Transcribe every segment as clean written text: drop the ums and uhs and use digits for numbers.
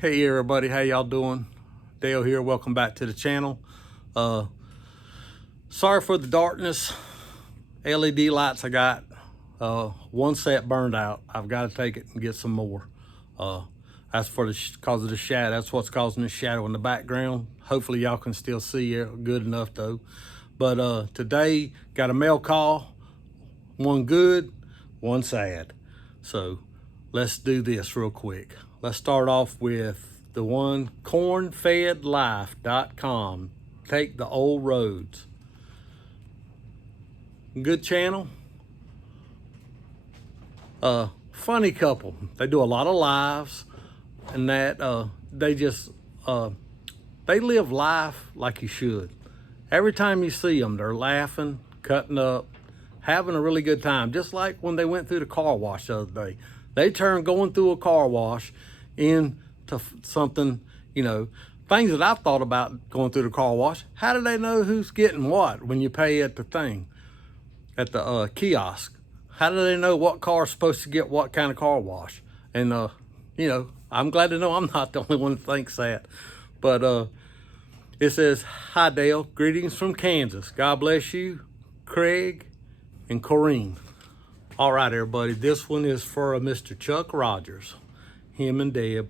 Hey everybody, how y'all doing? Dale here, welcome back to the channel. Sorry for the darkness. LED lights I got, one set burned out. I've got to take it and get some more. That's for the cause of the shadow. That's what's causing the shadow in the background. Hopefully y'all can still see it good enough though. But today got a mail call, one good, one sad. So let's do this real quick. Let's start off with the one, cornfedlife.com. Take the old roads. Good channel. Funny couple. They do a lot of lives, and that they just they live life like you should. Every time you see them, they're laughing, cutting up, having a really good time. Just like when they went through the car wash the other day. They turned going through a car wash into something, you know, things that I've thought about going through the car wash. How do they know who's getting what when you pay at the thing, at the kiosk? How do they know what car is supposed to get what kind of car wash? And, you know, I'm glad to know I'm not the only one that thinks that. But it says, "Hi Dale, greetings from Kansas. God bless you, Craig and Corrine." All right, everybody, this one is for Mr. Chuck Rogers, him and Deb.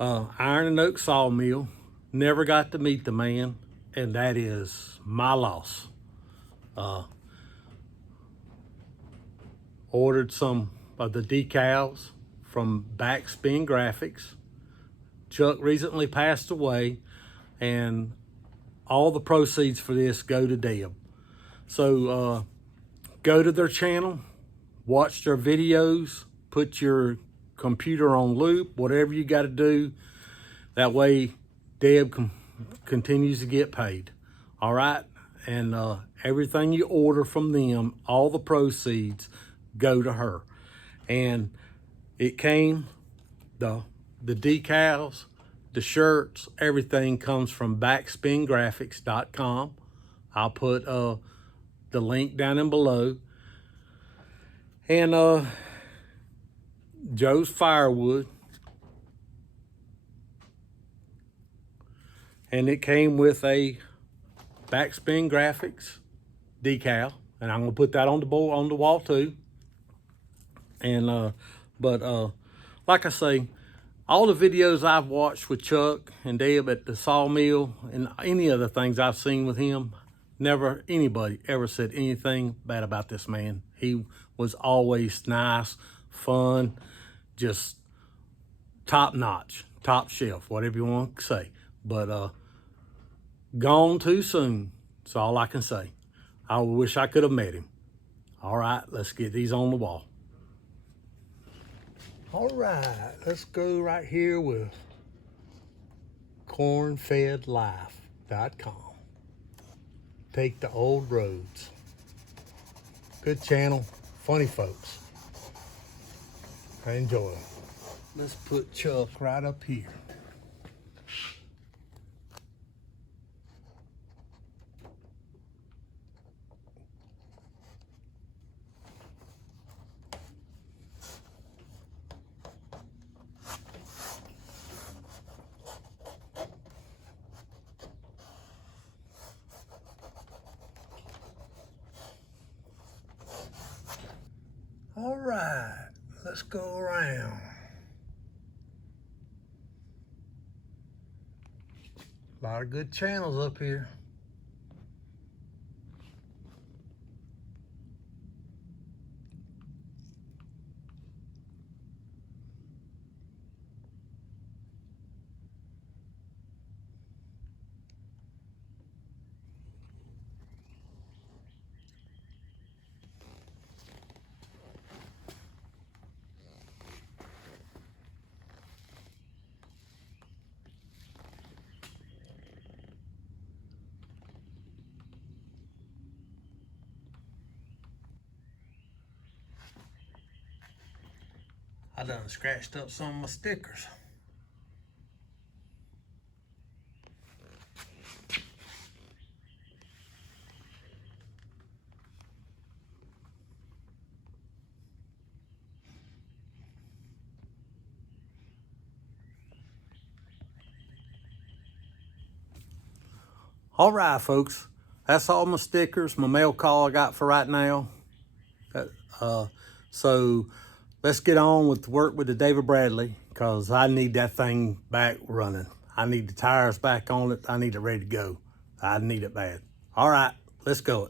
Iron and Oak Sawmill. Never got to meet the man, and that is my loss. Ordered some of the decals from Backspin Graphics. Chuck recently passed away, and all the proceeds for this go to Deb. So go to their channel, watch their videos, put your computer on loop, whatever you got to do. That way Deb continues to get paid. All right? And everything you order from them, all the proceeds go to her. And it came, the decals, the shirts, everything comes from backspingraphics.com. I'll put the link down in below. And Joe's Firewood. And it came with a Backspin Graphics decal, and I'm gonna put that on the board, on the wall too. And like I say, all the videos I've watched with Chuck and Deb at the sawmill and any other things I've seen with him, never anybody ever said anything bad about this man. He was always nice, fun, just top notch, top shelf, whatever you want to say. But gone too soon. That's all I can say. I wish I could have met him. All right, let's get these on the wall. All right, let's go right here with cornfedlife.com. Take the old roads. Good channel, funny folks. I enjoy it. Let's put Chuck right up here. All right, let's go around. A lot of good channels up here. I done scratched up some of my stickers. All right, folks, that's all my stickers, my mail call I got for right now. So let's get on with the work with the David Bradley, because I need that thing back running. I need the tires back on it. I need it ready to go. I need it bad. All right, let's go.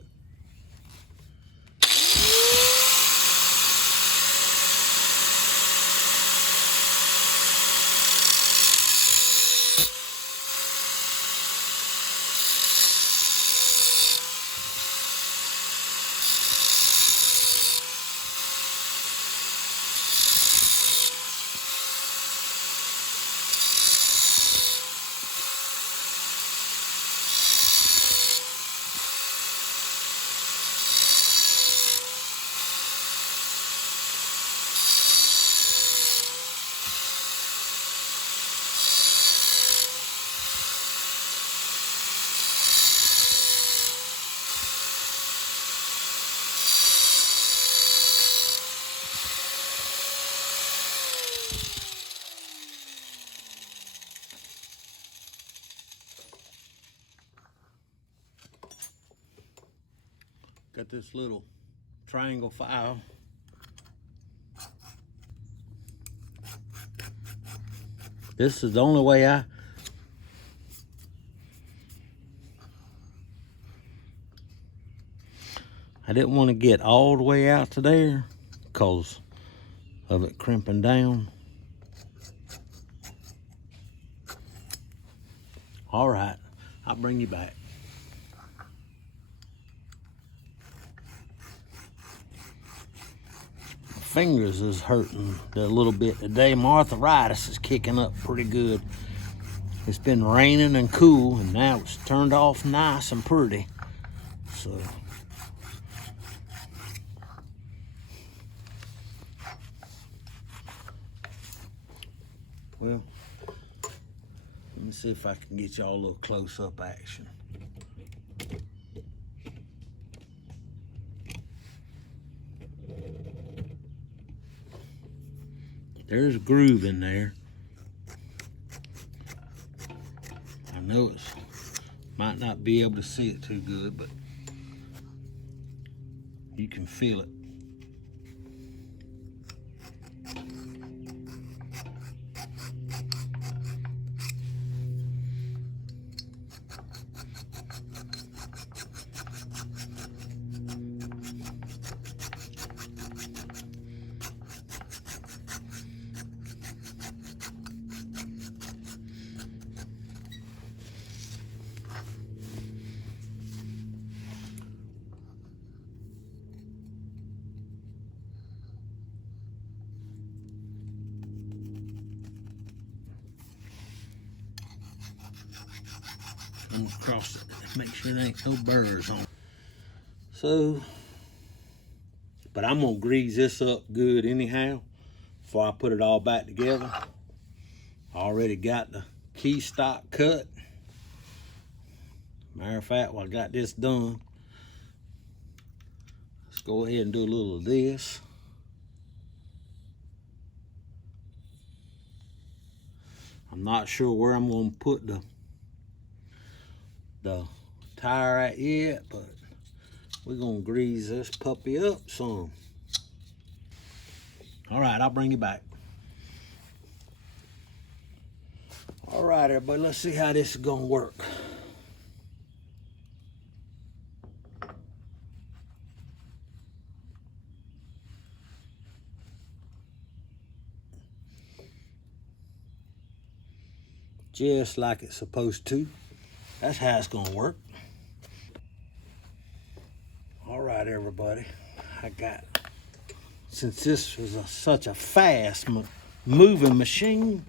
Got this little triangle file. This is the only way I didn't want to get all the way out to there because of it crimping down. All right, I'll bring you back. My fingers is hurting a little bit today. My arthritis is kicking up pretty good. It's been raining and cool, and now it's turned off nice and pretty. So well, let me see if I can get y'all a little close-up action. There's a groove in there. I know it might not be able to see it too good, but you can feel it. I'm gonna cross it, make sure there ain't no burrs on it. So, but I'm gonna grease this up good anyhow before I put it all back together. I already got the key stock cut. Matter of fact, while I got this done, let's go ahead and do a little of this. I'm not sure where I'm gonna put the tire at yet, but we're gonna grease this puppy up some. All right, I'll bring you back. All right, everybody, let's see how this is gonna work. Just like it's supposed to. That's how it's gonna work. All right, everybody, since this was such a fast moving machine,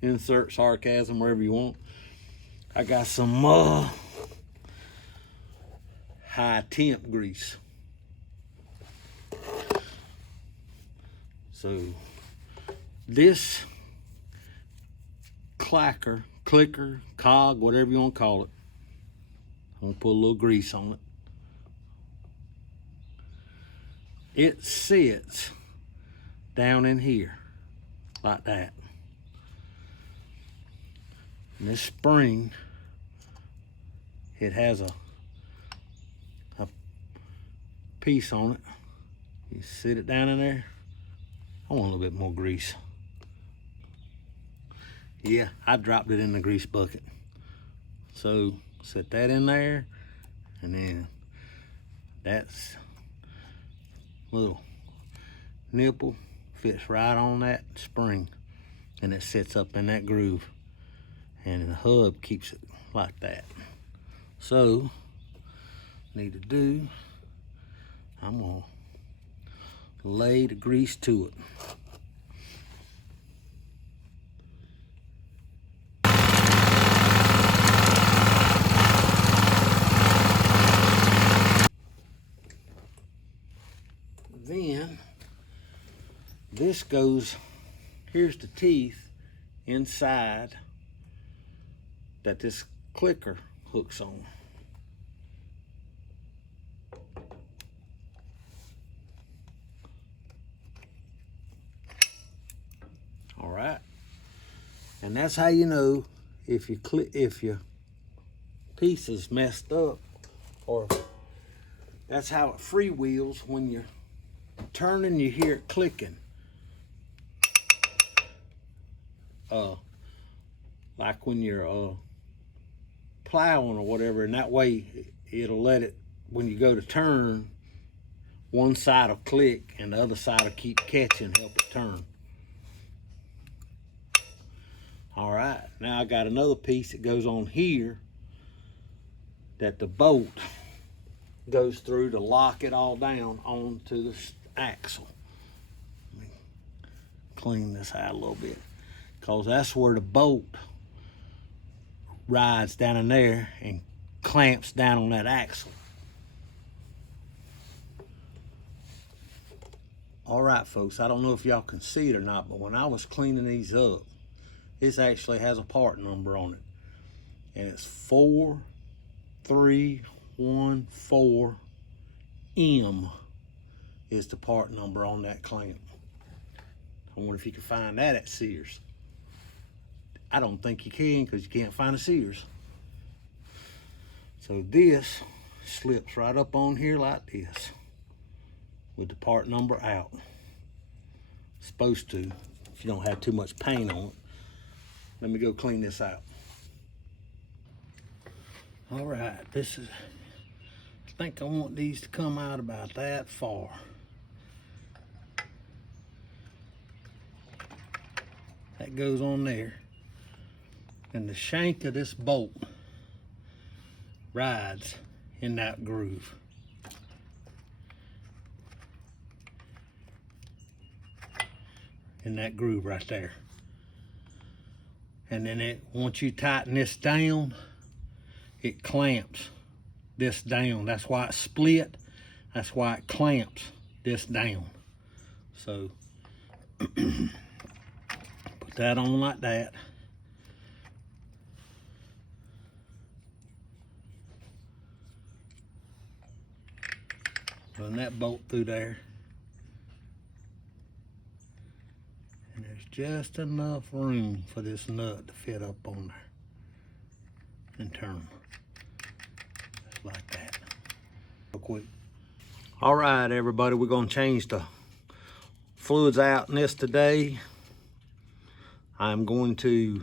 insert sarcasm wherever you want, I got some high temp grease. So this clicker, cog, whatever you want to call it, I'm gonna put a little grease on it. It sits down in here like that. And this spring it has a piece on it. You sit it down in there. I want a little bit more grease. Yeah, I dropped it in the grease bucket. So set that in there, and then that's little nipple fits right on that spring, and it sits up in that groove, and the hub keeps it like that. So need to do, I'm gonna lay the grease to it. Then this goes, here's the teeth inside that this clicker hooks on. All right, and that's how you know if your piece is messed up, or that's how it freewheels. When you're turning, you hear it clicking. Like when you're plowing or whatever, and that way it'll let it, when you go to turn, one side will click and the other side will keep catching, help it turn. All right, now I got another piece that goes on here that the bolt goes through to lock it all down onto the axle. Let me clean this out a little bit, because that's where the bolt rides down in there and clamps down on that axle. All right, folks, I don't know if y'all can see it or not, but when I was cleaning these up, this actually has a part number on it, and it's 4314M is the part number on that clamp. I wonder if you can find that at Sears. I don't think you can, because you can't find a Sears. So this slips right up on here like this with the part number out. It's supposed to, if you don't have too much paint on it. Let me go clean this out. All right, this is, I think I want these to come out about that far. That goes on there. And the shank of this bolt rides in that groove. In that groove right there. And then once you tighten this down, it clamps this down. That's why it's split. That's why it clamps this down. So put that on like that. Run that bolt through there. And there's just enough room for this nut to fit up on there and turn. Just like that. Real quick. All right, everybody, we're gonna change the fluids out in this today. I'm going to,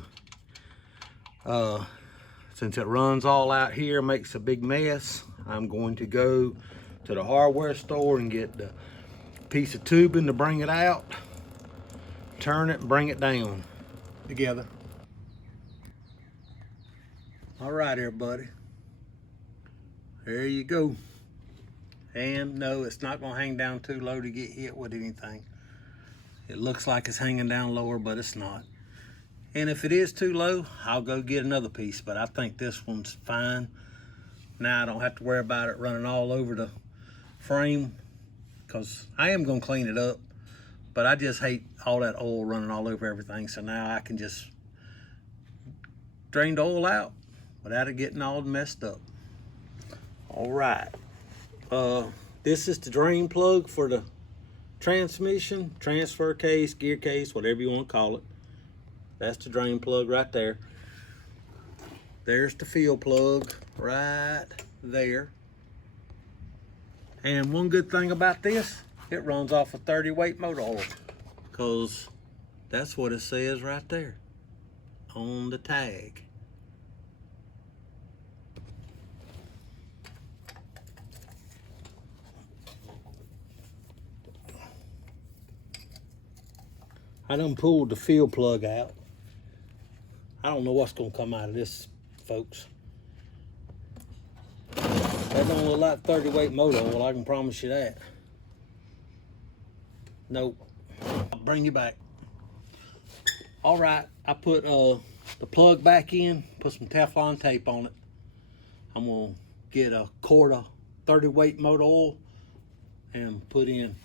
since it runs all out here, makes a big mess, I'm going to go to the hardware store and get the piece of tubing to bring it out, turn it and bring it down together. All right, everybody, there you go. And no, it's not gonna hang down too low to get hit with anything. It looks like it's hanging down lower, but it's not. And if it is too low, I'll go get another piece, but I think this one's fine. Now I don't have to worry about it running all over the frame, because I am gonna clean it up, but I just hate all that oil running all over everything. So now I can just drain the oil out without it getting all messed up. All right, this is the drain plug for the transmission, transfer case, gear case, whatever you want to call it. That's the drain plug right there. There's the fuel plug right there. And one good thing about this, it runs off a 30 weight motor oil, because that's what it says right there on the tag. I done pulled the fuel plug out. I don't know what's gonna come out of this, folks. That don't look like 30 weight motor oil, I can promise you that. Nope. I'll bring you back. All right, I put the plug back in, put some Teflon tape on it. I'm gonna get a quart of 30 weight motor oil and put in.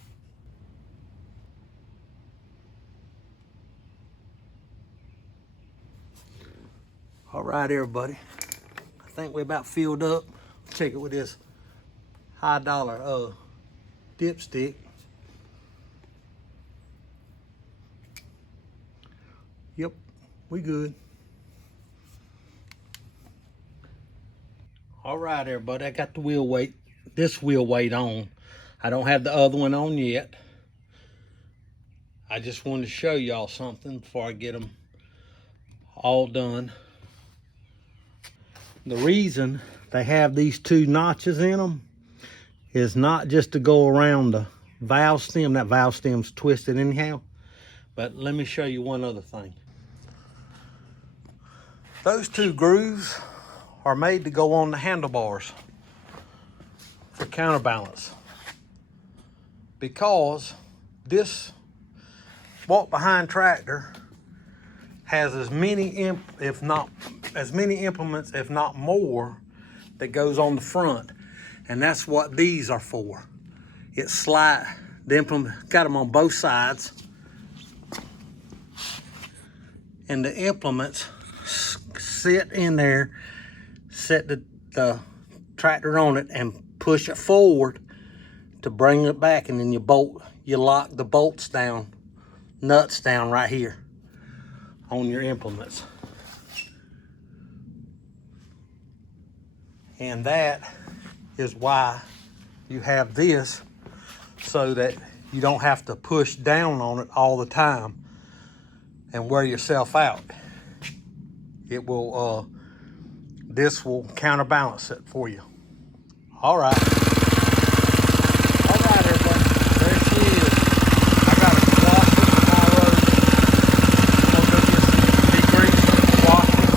All right, everybody. I think we're about filled up. Check it with this high dollar dipstick. Yep, we good. All right, everybody, I got the wheel weight, this wheel weight on. I don't have the other one on yet. I just wanted to show y'all something before I get them all done. The reason they have these two notches in them is not just to go around the valve stem. That valve stem's twisted anyhow. But let me show you one other thing. Those two grooves are made to go on the handlebars for counterbalance, because this walk behind tractor has as many implements, if not more, that goes on the front, and that's what these are for. It's slide, the implement, got them on both sides, and the implements sit in there, set the tractor on it and push it forward to bring it back, and then you lock the bolts down, nuts down right here on your implements. And that is why you have this, so that you don't have to push down on it all the time and wear yourself out. It will, this will counterbalance it for you. All right. All right, everybody. There she is. I got it washed it tomorrow. I'm gonna go get some degrease and wash it.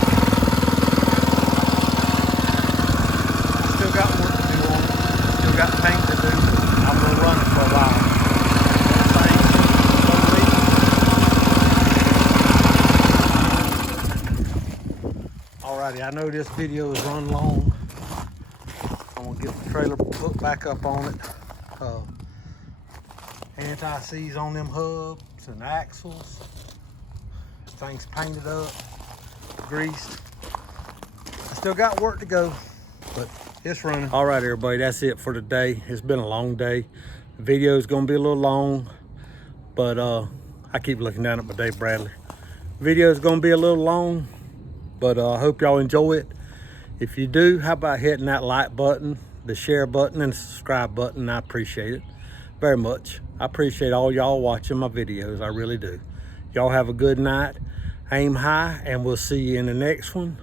I still got work to do on it. Still got paint to do. I'm gonna run it for a while. Alrighty, I know this video is run long. I'm gonna get the trailer hooked back up on it. Anti-seize on them hubs and axles. This thing's painted up, greased. I still got work to go, but it's running. All right, everybody, that's it for today. It's been a long day. The video is gonna be a little long, but I keep looking down at my Dave Bradley. Video is gonna be a little long, but I hope y'all enjoy it. If you do, how about hitting that like button, the share button, and the subscribe button? I appreciate it very much. I appreciate all y'all watching my videos. I really do. Y'all have a good night. Aim high, and we'll see you in the next one.